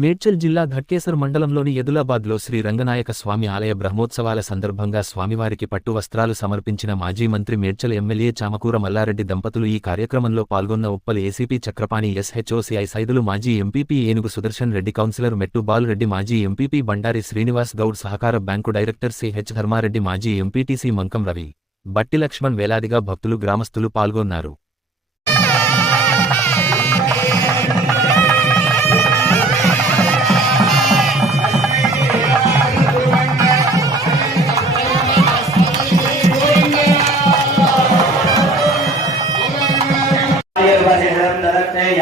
మేడ్చల్ జిల్లా ఘట్కేసర్ మండలంలోని యదులాబాద్లో శ్రీ రంగనాయక స్వామి ఆలయ బ్రహ్మోత్సవాల సందర్భంగా స్వామివారికి పట్టు వస్త్రాలు సమర్పించిన మాజీ మంత్రి మేడ్చల్ ఎమ్మెల్యే చామకూర మల్లారెడ్డి దంపతులు ఈ కార్యక్రమంలో పాల్గొన్న Uppal ACP Chakrapani SHO CI Saidulu మాజీ ఎంపీపీ ఏనుగు సుదర్శన్ రెడ్డి కౌన్సిలర్ మెట్టు బాలురెడ్డి మాజీ ఎంపీపీ బండారి శ్రీనివాస్ గౌడ్ సహకార బ్యాంకు డైరెక్టర్ సిహెచ్ ధర్మారెడ్డి మాజీ ఎంపీటీసీ మంకం రవి బట్టి లక్ష్మణ్ వేలాదిగా భక్తులు గ్రామస్తులు పాల్గొన్నారు.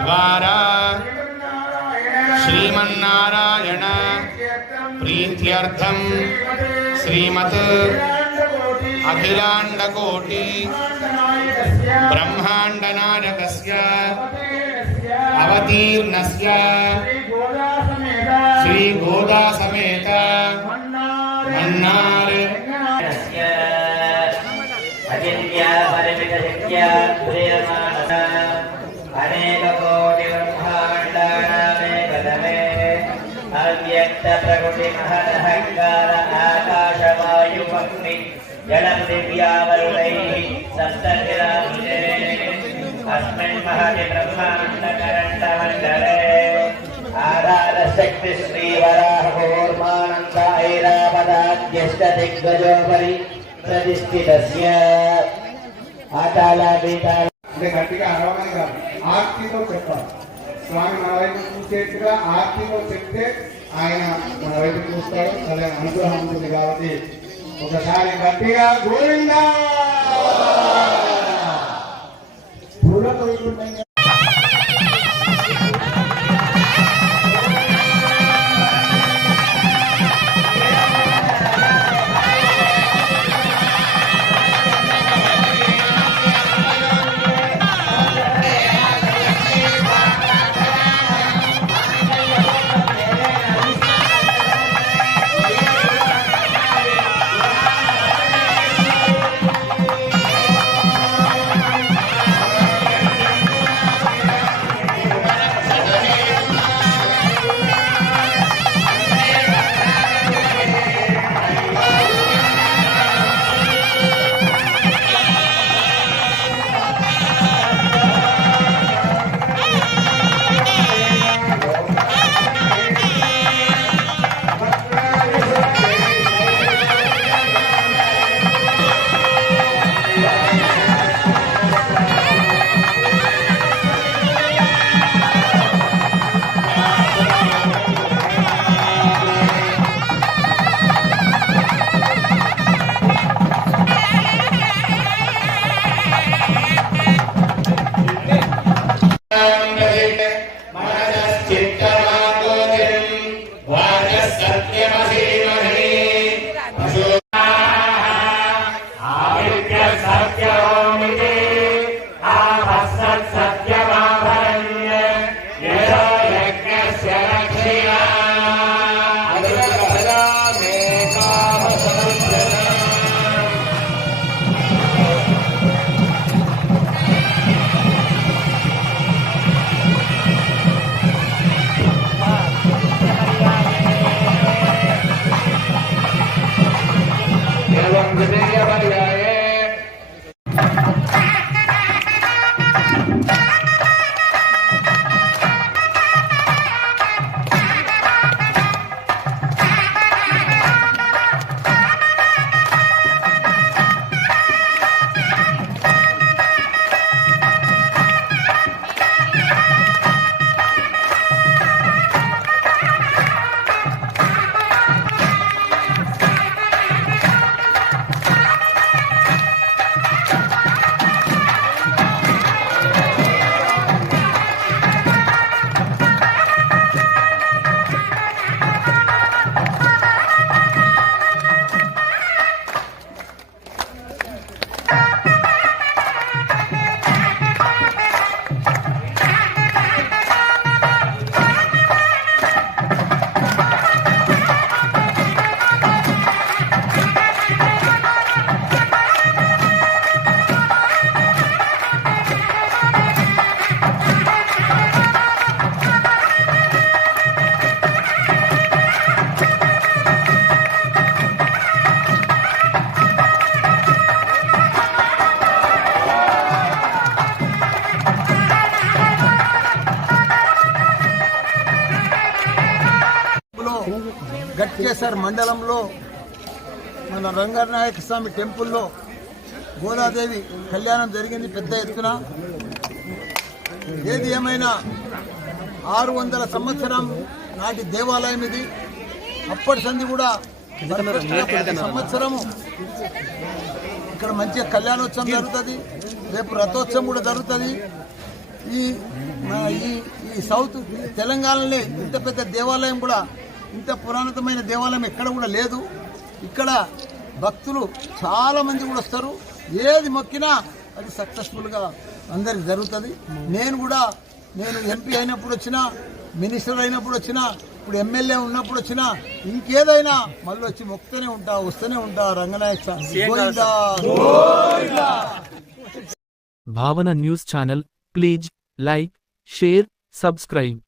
ద్వారా శ్రీమన్నారాయణ ప్రీత్యర్థం శ్రీమత్ అఖిలాండకోటి బ్రహ్మాండనాయకస్య అవతీర్ణస్య శ్రీ గోదా సమేత మన్నార్ ప్రేమ अव्यक्तप्रकृतिमहदहङ्कार आकाशवायुपग्नि जलं दिव्यावरुणैः सप्तगिरामुजे अस्मिन् महति ब्रह्माण्डकरण्डमण्डले आधारशक्ति श्रीवराहोर्मानन्द ऐरावदाद्यष्टदिग्गजोपरि प्रतिष्ठितस्य आटालापीताल అంటే గట్టిగా అరవడం కాదు ఆర్తితో చెప్పాలి స్వామి మన వైపు చూసేట్టుగా ఆర్తితో చెప్తే ఆయన మన వైపు చూస్తాడు అలా అనుగ్రహం ఉంటుంది కాబట్టి ఒకసారి గట్టిగా గోవిందా! Ah! పూలతో మండలంలో మన రంగనాయక స్వామి టెంపుల్లో గోదాదేవి కళ్యాణం జరిగింది పెద్ద ఎత్తున. ఏది ఏమైనా ఆరు వందల సంవత్సరం నాటి దేవాలయం ఇది. అప్పటి సంది కూడా సంవత్సరము ఇక్కడ మంచిగా కళ్యాణోత్సవం జరుగుతుంది. రేపు రథోత్సవం కూడా జరుగుతుంది. ఈ ఈ ఈ సౌత్ తెలంగాణలో ఇంత పెద్ద దేవాలయం కూడా ఇంత పురాణతమైన దేవాలయం ఎక్కడ కూడా లేదు. ఇక్కడ భక్తులు చాలా మంది కూడా వస్తారు. ఏది మొక్కినా అది సక్సెస్ఫుల్గా అందరికి జరుగుతుంది. నేను కూడా నేను ఎంపీ అయినప్పుడు వచ్చినా మినిస్టర్ అయినప్పుడు వచ్చినా ఇప్పుడు ఎమ్మెల్యే ఉన్నప్పుడు వచ్చినా ఇంకేదైనా మళ్ళీ వచ్చి మొక్కుతూనే ఉంటా వస్తూనే ఉంటా Ranganayaka. Bhavana news channel please like share subscribe.